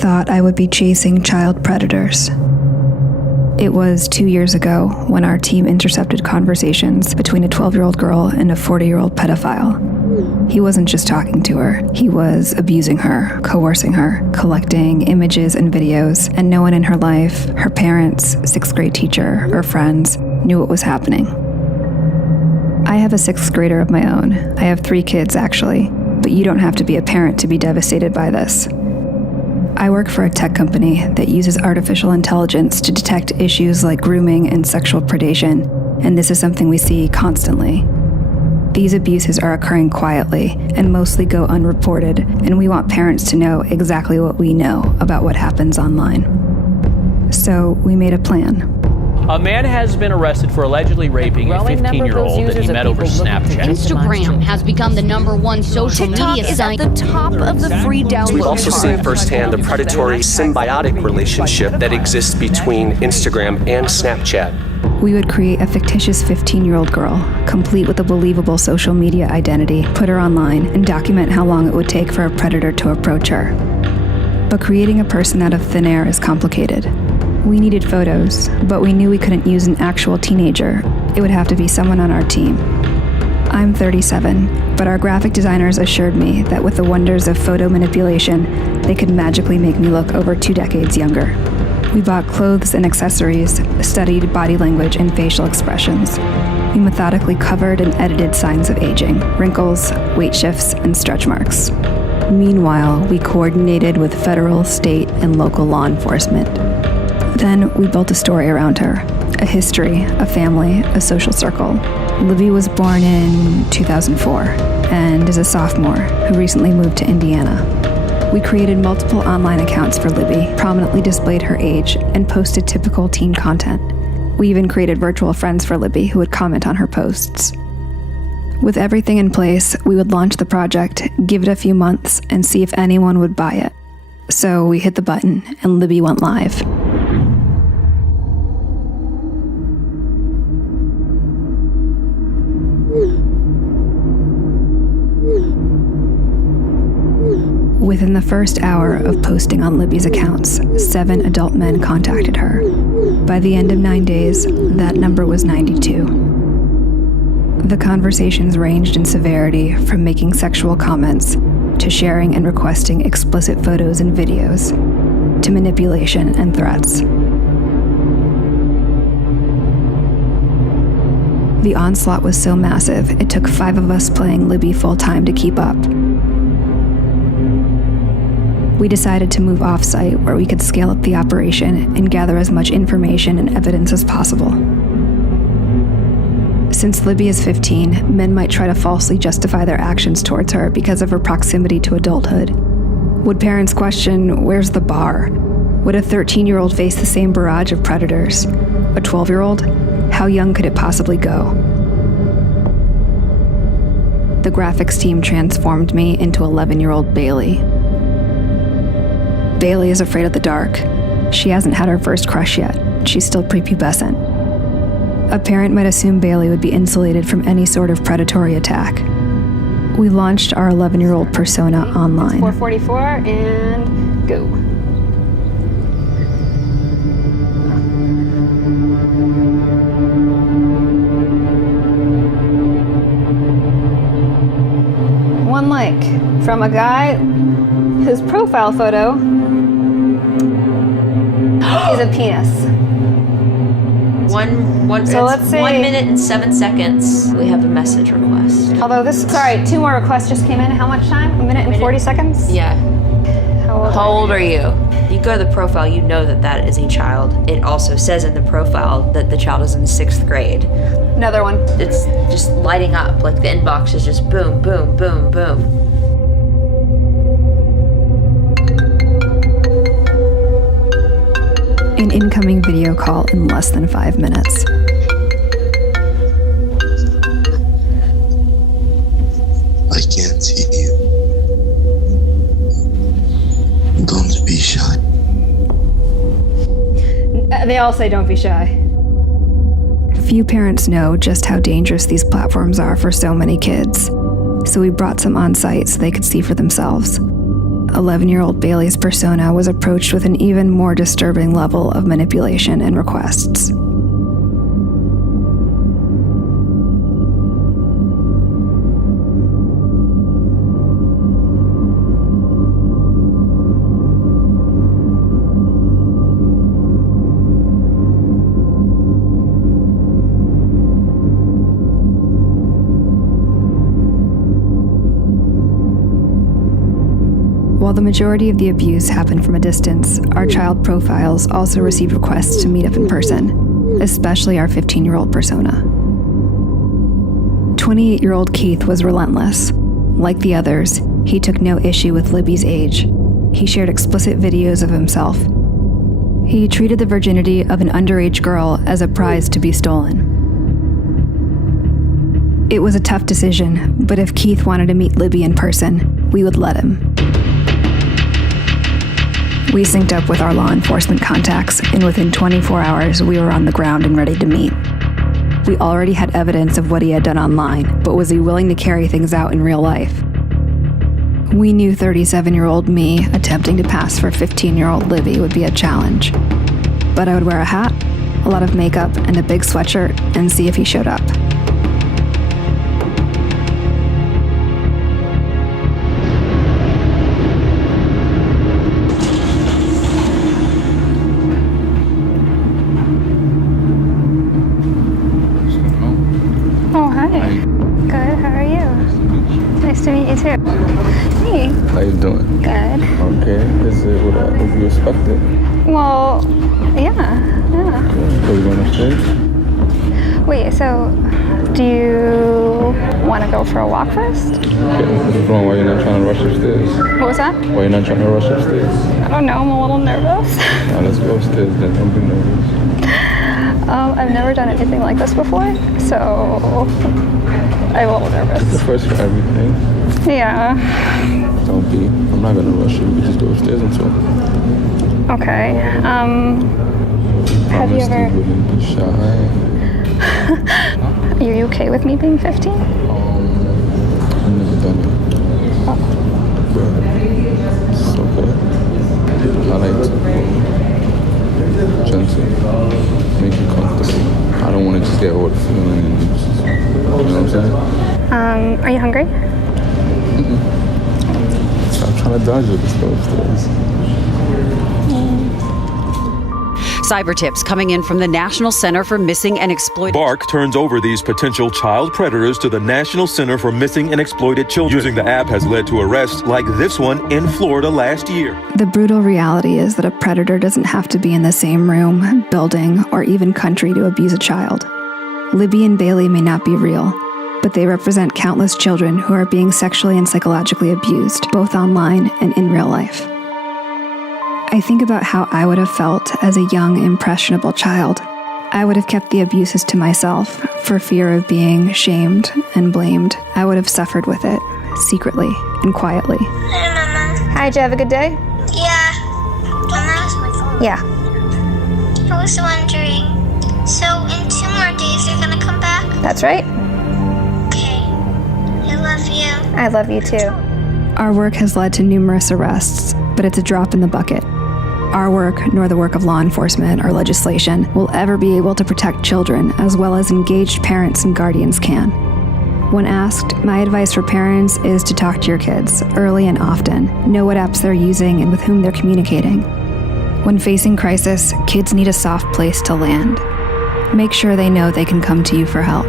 thought I would be chasing child predators. It was 2 years ago when our team intercepted conversations between a 12-year-old girl and a 40-year-old pedophile. He wasn't just talking to her, he was abusing her, coercing her, collecting images and videos, and no one in her life, her parents, sixth grade teacher, or friends, knew what was happening. I have a sixth grader of my own. I have 3 kids, actually, but you don't have to be a parent to be devastated by this. I work for a tech company that uses artificial intelligence to detect issues like grooming and sexual predation, and this is something we see constantly. These abuses are occurring quietly and mostly go unreported, and we want parents to know exactly what we know about what happens online. So we made a plan. A man has been arrested for allegedly raping a 15-year-old that he met over Snapchat. Instagram has become the #1 social media site. At the top of the free download. We've also seen firsthand the predatory symbiotic relationship that exists between Instagram and Snapchat. We would create a fictitious 15-year-old girl, complete with a believable social media identity, put her online, and document how long it would take for a predator to approach her. But creating a person out of thin air is complicated. We needed photos, but we knew we couldn't use an actual teenager. It would have to be someone on our team. I'm 37, but our graphic designers assured me that with the wonders of photo manipulation, they could magically make me look over 2 decades younger. We bought clothes and accessories, studied body language and facial expressions. We methodically covered and edited signs of aging, wrinkles, weight shifts, and stretch marks. Meanwhile, we coordinated with federal, state, and local law enforcement. Then we built a story around her, a history, a family, a social circle. Libby was born in 2004 and is a sophomore who recently moved to Indiana. We created multiple online accounts for Libby, prominently displayed her age, and posted typical teen content. We even created virtual friends for Libby who would comment on her posts. With everything in place, we would launch the project, give it a few months, and see if anyone would buy it. So we hit the button, and Libby went live. Within the first hour of posting on Libby's accounts, 7 adult men contacted her. By the end of 9 days, that number was 92. The conversations ranged in severity from making sexual comments to sharing and requesting explicit photos and videos to manipulation and threats. The onslaught was so massive, it took 5 of us playing Libby full-time to keep up. We decided to move off-site where we could scale up the operation and gather as much information and evidence as possible. Since Libby is 15, men might try to falsely justify their actions towards her because of her proximity to adulthood. Would parents question, where's the bar? Would a 13-year-old face the same barrage of predators? A 12-year-old? How young could it possibly go? The graphics team transformed me into 11-year-old Bailey. Bailey is afraid of the dark. She hasn't had her first crush yet. She's still prepubescent. A parent might assume Bailey would be insulated from any sort of predatory attack. We launched our 11-year-old persona online. 444 and go. One like from a guy whose profile photo is a penis. So let's say 1 minute and 7 seconds. We have a message request. Although sorry, 2 more requests just came in. How much time? 1 minute and 40 seconds? Yeah. How old are you? You go to the profile, you know that is a child. It also says in the profile that the child is in 6th grade. Another one. It's just lighting up, like the inbox is just boom, boom, boom, boom. An incoming video call in less than 5 minutes. I can't see you. Don't be shy. They all say don't be shy. Few parents know just how dangerous these platforms are for so many kids, so we brought some on site so they could see for themselves. 11-year-old Bailey's persona was approached with an even more disturbing level of manipulation and requests. While the majority of the abuse happened from a distance, our child profiles also received requests to meet up in person, especially our 15-year-old persona. 28-year-old Keith was relentless. Like the others, he took no issue with Libby's age. He shared explicit videos of himself. He treated the virginity of an underage girl as a prize to be stolen. It was a tough decision, but if Keith wanted to meet Libby in person, we would let him. We synced up with our law enforcement contacts, and within 24 hours, we were on the ground and ready to meet. We already had evidence of what he had done online, but was he willing to carry things out in real life? We knew 37-year-old me attempting to pass for 15-year-old Libby would be a challenge. But I would wear a hat, a lot of makeup, and a big sweatshirt, and see if he showed up. Too. Hey. How you doing? Good. Okay. Is it what you expected? Well, yeah. So you going upstairs? Wait, so do you want to go for a walk first? Okay. What's wrong? Why you're not trying to rush upstairs? What was that? Why you're not trying to rush upstairs? I don't know. I'm a little nervous. Now let's go upstairs then. Don't be nervous. I've never done anything like this before, so I'm a little nervous. It's the first for everything. Yeah. Don't be. I'm not gonna rush you. We just go upstairs and talk. Okay. Have you ever? You wouldn't be shy. Are you okay with me being 15? I've never done it. Oh. But it's okay. I like to gentle, make you comfortable. I don't want to just get what feeling and just, you know what I'm saying? Are you hungry? I'm trying to dodge it. Let's go upstairs. Cyber tips coming in from the National Center for Missing and Exploited. Bark turns over these potential child predators to the National Center for Missing and Exploited Children. Using the app has led to arrests like this one in Florida last year. The brutal reality is that a predator doesn't have to be in the same room, building, or even country to abuse a child. Libby and Bailey may not be real, but they represent countless children who are being sexually and psychologically abused, both online and in real life. I think about how I would have felt as a young, impressionable child. I would have kept the abuses to myself for fear of being shamed and blamed. I would have suffered with it, secretly and quietly. Hi, Mama. Hi, did you have a good day? Yeah. Mama? Yeah. I was wondering, so in 2 more days you're gonna come back? That's right. Okay. I love you. I love you too. Our work has led to numerous arrests, but it's a drop in the bucket. Our work, nor the work of law enforcement or legislation, will ever be able to protect children as well as engaged parents and guardians can. When asked, my advice for parents is to talk to your kids early and often, know what apps they're using and with whom they're communicating. When facing crisis, kids need a soft place to land. Make sure they know they can come to you for help.